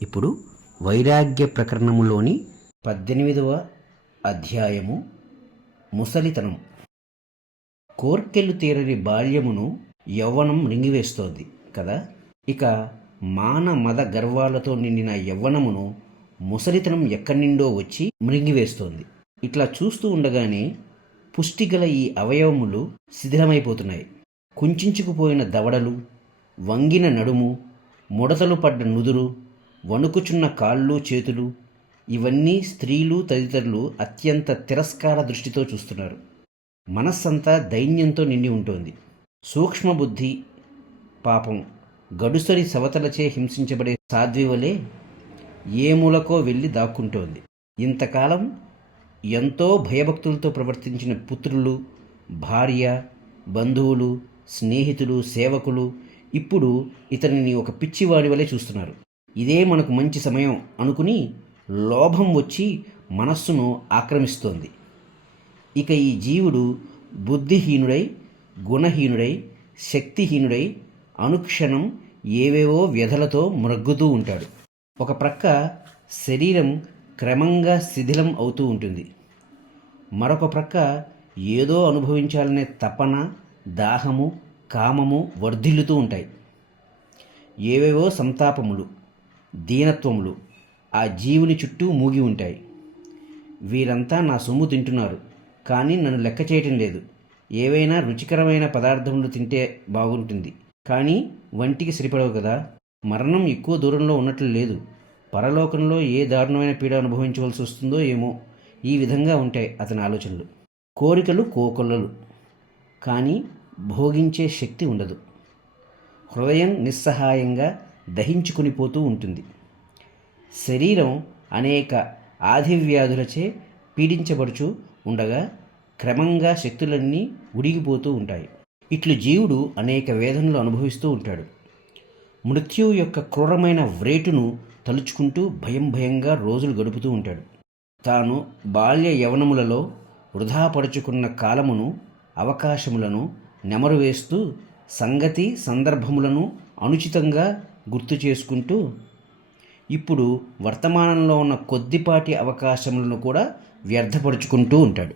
ఇప్పుడు వైరాగ్య ప్రకరణములోని 18వ అధ్యాయము ముసలితనం. కోర్కెలు తీరని బాల్యమును యవ్వనం రింగివేస్తోంది కదా. ఇక మాన మద గర్వాలతో నిండిన యవ్వనమును ముసలితనం ఎక్కడి నిండో వచ్చి మృంగివేస్తోంది. ఇట్లా చూస్తూ ఉండగానే పుష్టిగల ఈ అవయవములు శిథిలమైపోతున్నాయి. కుంచుకుపోయిన దవడలు, వంగిన నడుము, ముడతలు పడ్డ నుదురు, వణుకుచున్న కాళ్ళు చేతులు, ఇవన్నీ స్త్రీలు తదితరులు అత్యంత తిరస్కార దృష్టితో చూస్తున్నారు. మనస్సంతా దైన్యంతో నిండి ఉంటుంది. సూక్ష్మబుద్ధి పాపం గడుసరి సవతలచే హింసించబడే సాధ్వివలే ఏ మూలకో వెళ్ళి దాక్కుంటోంది. ఇంతకాలం ఎంతో భయభక్తులతో ప్రవర్తించిన పుత్రులు, భార్య, బంధువులు, స్నేహితులు, సేవకులు ఇప్పుడు ఇతనిని ఒక పిచ్చివాడి వలె చూస్తున్నారు. ఇదే మనకు మంచి సమయం అనుకుని లోభం వచ్చి మనస్సును ఆక్రమిస్తోంది. ఇక ఈ జీవుడు బుద్ధిహీనుడై, గుణహీనుడై, శక్తిహీనుడై అనుక్షణం ఏవేవో వ్యధలతో మ్రగ్గుతూ ఉంటాడు. ఒక ప్రక్క శరీరం క్రమంగా శిథిలం అవుతూ ఉంటుంది. మరొక ప్రక్క ఏదో అనుభవించాలనే తపన, దాహము, కామము వర్ధిల్లుతూ ఉంటాయి. ఏవేవో సంతాపములు, దీనత్వములు ఆ జీవుని చుట్టూ మూగి ఉంటాయి. వీరంతా నా సొమ్ము తింటున్నారు, కానీ నన్ను లెక్క చేయటం లేదు. ఏవైనా రుచికరమైన పదార్థములు తింటే బాగుంటుంది, కానీ వంటికి సరిపడవు కదా. మరణం ఎక్కువ దూరంలో ఉన్నట్లు లేదు. పరలోకంలో ఏ దారుణమైన పీడ అనుభవించవలసి వస్తుందో ఏమో. ఈ విధంగా ఉంటాయి అతని ఆలోచనలు. కోరికలు కోకొల్లలు, కానీ భోగించే శక్తి ఉండదు. హృదయం నిస్సహాయంగా దహించుకునిపోతూ ఉంటుంది. శరీరం అనేక ఆధివ్యాధులచే పీడించబడుచు ఉండగా క్రమంగా శక్తులన్నీ ఉడిగిపోతూ ఉంటాయి. ఇట్లు జీవుడు అనేక వేదనలు అనుభవిస్తూ ఉంటాడు. మృత్యువు యొక్క క్రూరమైన వ్రేటును తలుచుకుంటూ భయంగా రోజులు గడుపుతూ ఉంటాడు. తాను బాల్య యవనములలో వృధాపరుచుకున్న కాలమును, అవకాశములను నెమరు వేస్తూ సంగతి సందర్భములను అనుచితంగా గుర్తు చేసుకుంటూ ఇప్పుడు వర్తమానంలో ఉన్న కొద్దిపాటి అవకాశములను కూడా వ్యర్థపరుచుకుంటూ ఉంటాడు.